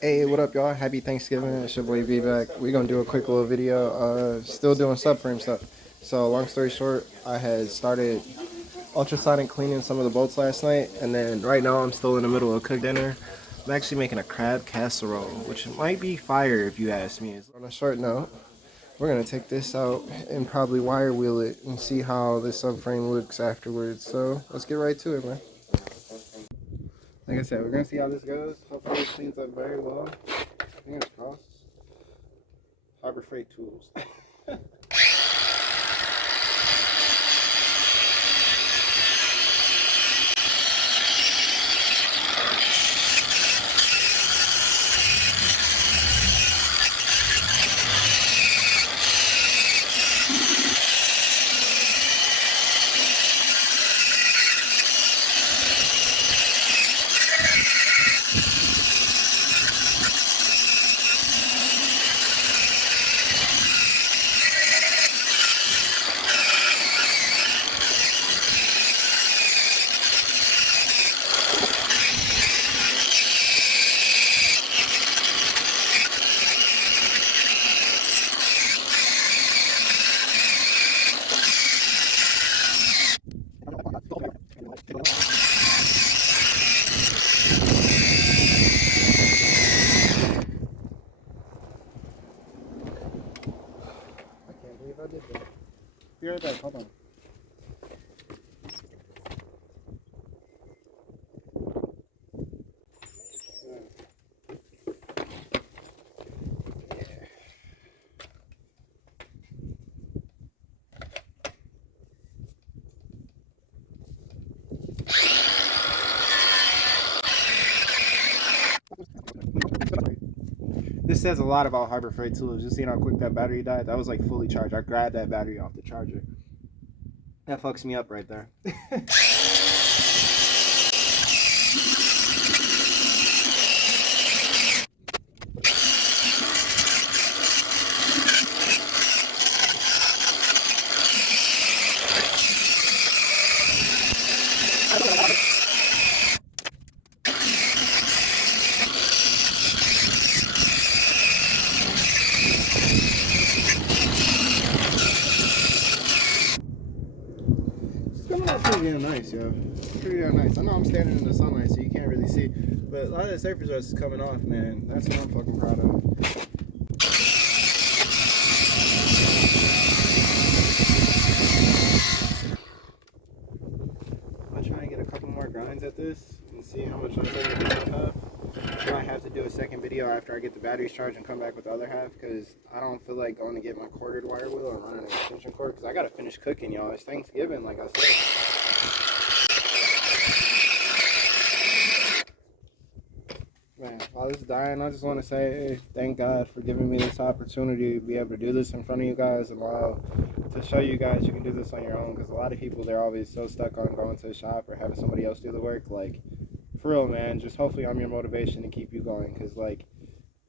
Hey, what up, y'all? Happy Thanksgiving. It's your boy V back. We're gonna do a quick little video. Still doing subframe stuff. So, long story short, I had started ultrasonic cleaning some of the bolts last night, and then right now I'm still in the middle of cook dinner. I'm actually making a crab casserole, which might be fire if you ask me. On a short note, we're gonna take this out and probably wire wheel it and see how the subframe looks afterwards. So, let's get right to it, man. Like I said, we're gonna see how this goes. Hopefully it cleans up very well. Fingers crossed. Harbor Freight tools. I can't believe I did that. Be right back, hold on. This says a lot about Harbor Freight tools. Just seeing how quick that battery died. That was like fully charged. I grabbed that battery off the charger. That fucks me up right there. It's coming out pretty damn nice, yo. Pretty damn nice. I know I'm standing in the sunlight, so you can't really see, but a lot of the surface rust is coming off, man. That's what I'm fucking proud of. I'm trying to get a couple more grinds at this and see how much I have. I might have to do a second video after I get the batteries charged and come back with the other half, because I don't feel like going to get my corded wire wheel and running an extension cord, because I got to finish cooking, y'all. It's Thanksgiving, like I said. Man, while this is dying, I just want to say thank God for giving me this opportunity to be able to do this in front of you guys, and to show you guys you can do this on your own, because a lot of people, they're always so stuck on going to the shop or having somebody else do the work. Like, for real, man, just hopefully I'm your motivation to keep you going, because, like,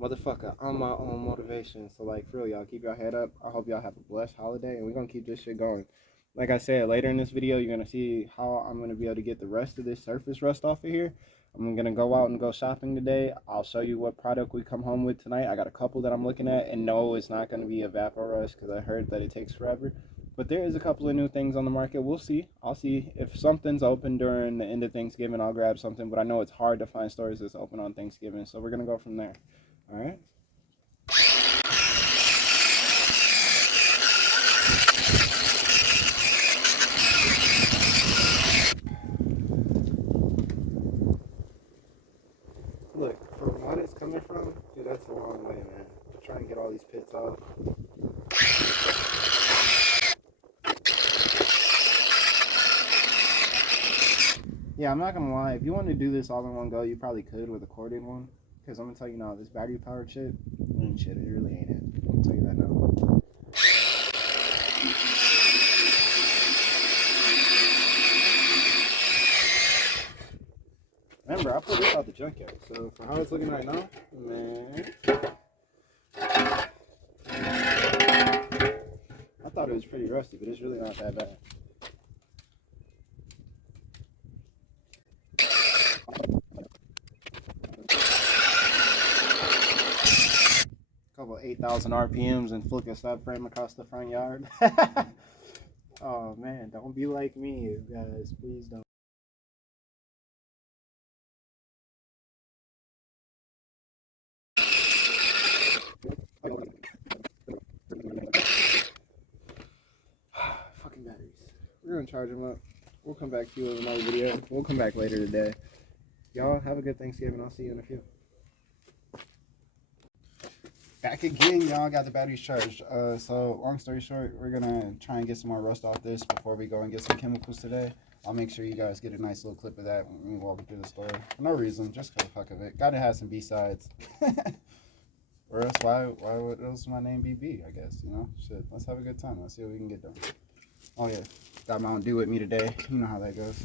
motherfucker, I'm my own motivation. So, like, for real, y'all, keep your head up. I hope y'all have a blessed holiday, and we're going to keep this shit going. Like I said, later in this video, you're going to see how I'm going to be able to get the rest of this surface rust off of here. I'm going to go out and go shopping today. I'll show you what product we come home with tonight. I got a couple that I'm looking at, and no, it's not going to be a Vapor Rust, because I heard that it takes forever. But there is a couple of new things on the market. We'll see. I'll see if something's open during the end of Thanksgiving. I'll grab something, but I know it's hard to find stores that's open on Thanksgiving, so we're going to go from there. All right. Look, from what it's coming from, dude, that's a long way, man. I'm trying to get all these pits off. Yeah, I'm not gonna lie. If you want to do this all in one go, you probably could with a corded one. Because I'm gonna tell you now, this battery powered shit ain't shit. It really ain't it. I'm gonna tell you that now. Remember, I pulled this out the junkyard, so for how it's looking right now, man, I thought it was pretty rusty, but it's really not that bad. couple 8,000 RPMs and flick a subframe across the front yard. Oh man, don't be like me, you guys. Please don't. Fucking batteries. We're gonna charge them up. We'll come back to you with another video. We'll come back later today. Y'all have a good Thanksgiving. I'll see you in a few. Back again, y'all. Got the batteries charged. So long story short, we're gonna try and get some more rust off this before we go and get some chemicals today. I'll make sure you guys get a nice little clip of that when we walk through the store. For no reason, just for the fuck of it. Gotta have some B-sides. Or else why would else my name be B, I guess, you know? Shit, let's have a good time. Let's see what we can get done. Oh yeah, got Mountain Dew with me today. You know how that goes.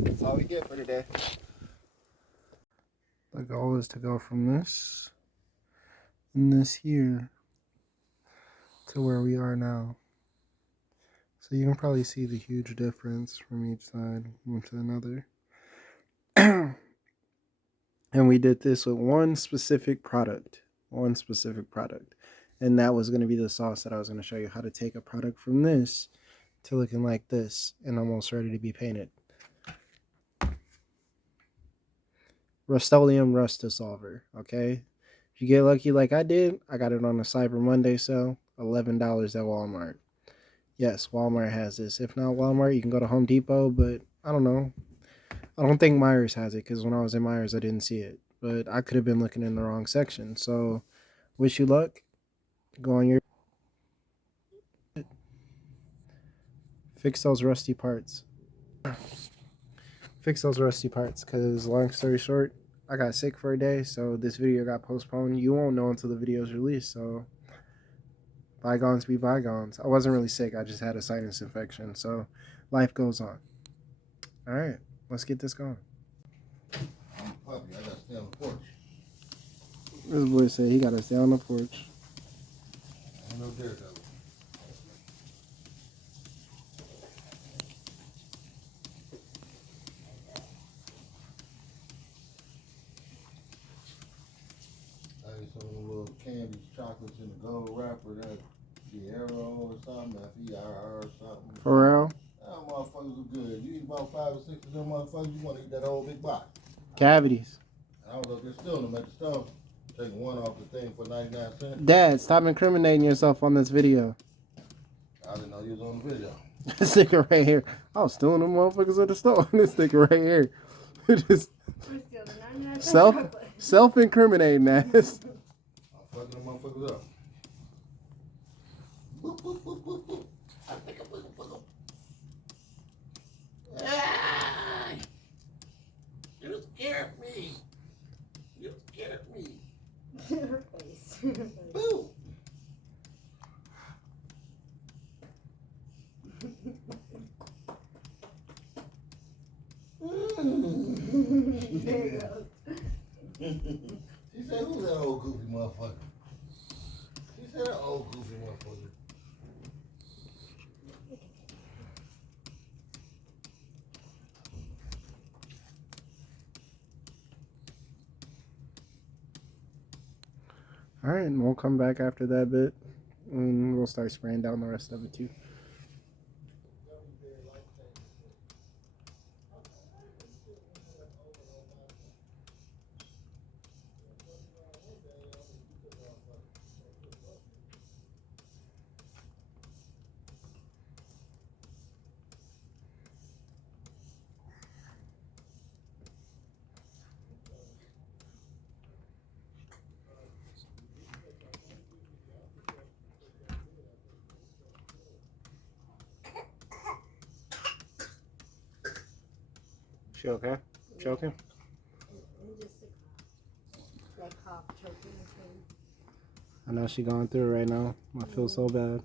That's all we get for today. The goal is to go from this and this here to where we are now. So you can probably see the huge difference from each side one to another. And we did this with one specific product. And that was going to be the sauce that I was going to show you how to take a product from this to looking like this and almost ready to be painted. Rust-Oleum Rust Dissolver, okay? If you get lucky like I did, I got it on a Cyber Monday sale, $11 at Walmart. Yes, Walmart has this. If not Walmart, you can go to Home Depot, but I don't know. I don't think Myers has it because when I was in Myers, I didn't see it. But I could have been looking in the wrong section. So, wish you luck. Go on your... Fix those rusty parts. Fix those rusty parts because long story short, I got sick for a day, so this video got postponed. You won't know until the video is released, so bygones be bygones. I wasn't really sick, I just had a sinus infection, so life goes on. Alright, let's get this going. I'm a puppy, I gotta stay on the porch. This boy said he gotta stay on the porch. Ain't no daredevil. Some of the little candies, chocolates in the gold wrapper, that the Arrow or something, that FERR or something. For real? Them motherfuckers are good. You eat about 5 or 6 of them motherfuckers, you want to eat that whole big box. Cavities. And I was up there stealing them at the store, taking one off the thing for 99 cents. Dad, stop incriminating yourself on this video. I didn't know you was on the video. This sticker right here. I was stealing them motherfuckers at the store. This sticker right here. Just self-incriminating ass. I'm fucking them motherfuckers up. Boop, boop, boop, boop, boop. I think I'm boop. Ah! You scared me. You scared me. Her face. Her face. Boo. There it goes. She said, who's that old goofy motherfucker? She said, that old goofy motherfucker. All right, and we'll come back after that bit, and we'll start spraying down the rest of it too. She okay? She okay? It's just that cough choking thing. I know she going through it right now. I feel so bad.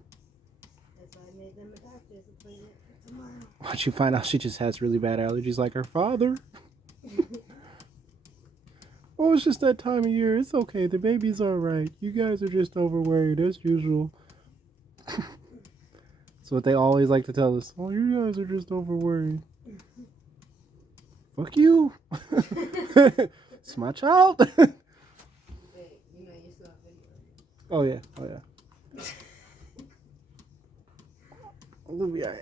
That's why I made them a doctor's appointment for tomorrow. Once you find out she just has really bad allergies like her father. Oh, it's just that time of year. It's okay. The baby's all right. You guys are just overworried as usual. That's what they always like to tell us. Oh, you guys are just overworried. Fuck you. It's my child. Wait, you still have video. Oh, yeah. Oh, yeah. We'll be all right.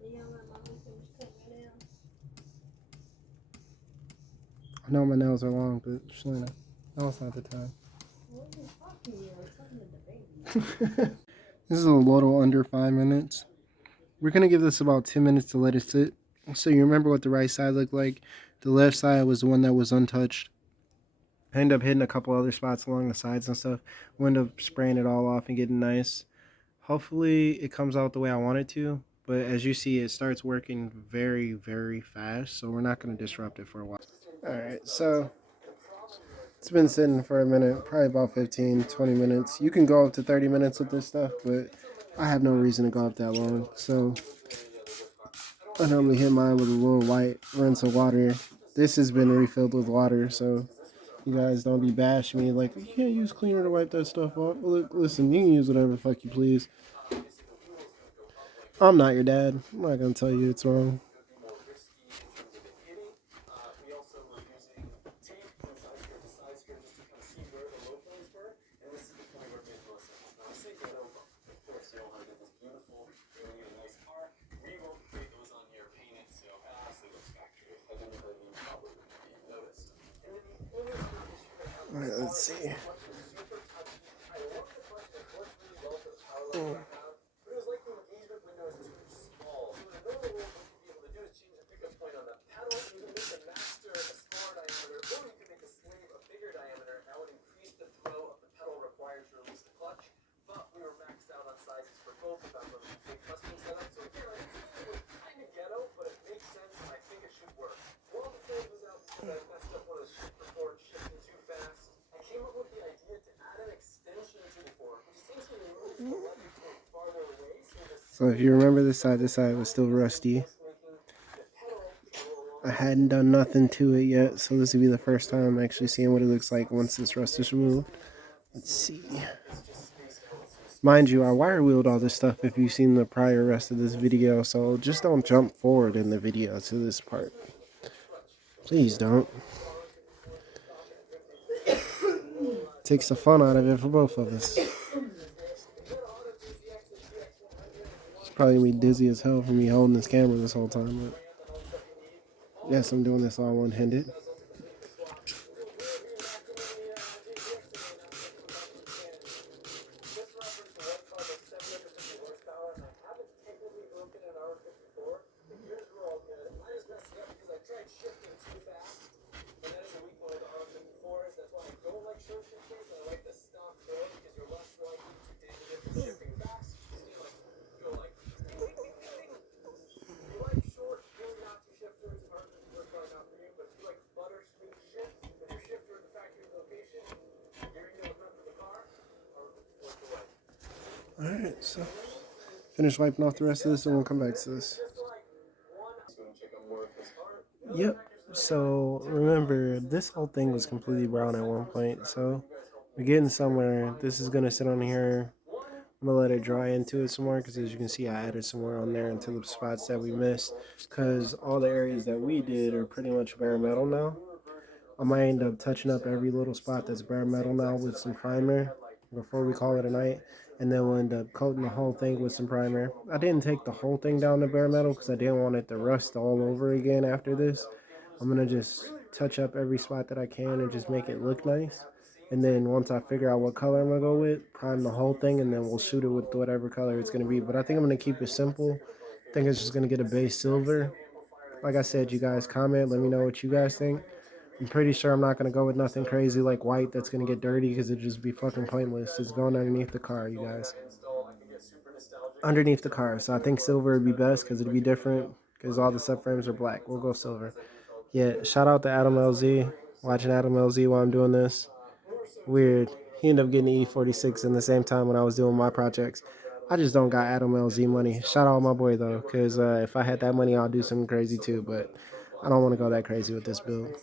You don't let mommy finish cutting your nails? I know my nails are long, but Shalina, now it's not the time. What are you talking to? I was talking to the baby. This is a little under 5 minutes. We're going to give this about 10 minutes to let it sit. So you remember what the right side looked like. The left side was the one that was untouched. I ended up hitting a couple other spots along the sides and stuff. We ended up spraying it all off and getting nice. Hopefully it comes out the way I want it to. But as you see, it starts working very, very fast. So we're not going to disrupt it for a while. Alright, so it's been sitting for a minute, probably about 15, 20 minutes. You can go up to 30 minutes with this stuff, but I have no reason to go up that long. So I normally hit mine with a little white rinse of water. This has been refilled with water, so you guys don't be bashing me like, you can't use cleaner to wipe that stuff off. Well, look, listen, you can use whatever the fuck you please. I'm not your dad. I'm not going to tell you it's wrong. All right, let's see. So if you remember this side was still rusty. I hadn't done nothing to it yet, so this would be the first time I'm actually seeing what it looks like once this rust is removed. Let's see. Mind you, I wire wheeled all this stuff if you've seen the prior rest of this video, so just don't jump forward in the video to this part. Please don't. Takes the fun out of it for both of us. Probably gonna be dizzy as hell for me holding this camera this whole time, but yes, I'm doing this all one-handed. Alright, so finish wiping off the rest of this and we'll come back to this. Yep. So remember, this whole thing was completely brown at one point. So we're getting somewhere. This is gonna sit on here. I'm gonna let it dry into it some more because as you can see, I added some more on there into the spots that we missed. Because all the areas that we did are pretty much bare metal now. I might end up touching up every little spot that's bare metal now with some primer before we call it a night. And then we'll end up coating the whole thing with some primer. I didn't take the whole thing down to bare metal because I didn't want it to rust all over again after this. I'm going to just touch up every spot that I can and just make it look nice. And then once I figure out what color I'm going to go with, prime the whole thing and then we'll shoot it with whatever color it's going to be. But I think I'm going to keep it simple. I think it's just going to get a base silver. Like I said, you guys comment. Let me know what you guys think. I'm pretty sure I'm not going to go with nothing crazy like white that's going to get dirty because it'd just be fucking pointless. It's going underneath the car, you guys. Underneath the car. So I think silver would be best because it'd be different because all the subframes are black. We'll go silver. Yeah, shout out to Adam LZ. Watching Adam LZ while I'm doing this. Weird. He ended up getting the E46 in the same time when I was doing my projects. I just don't got Adam LZ money. Shout out my boy though, because if I had that money, I'll do something crazy too. But I don't want to go that crazy with this build.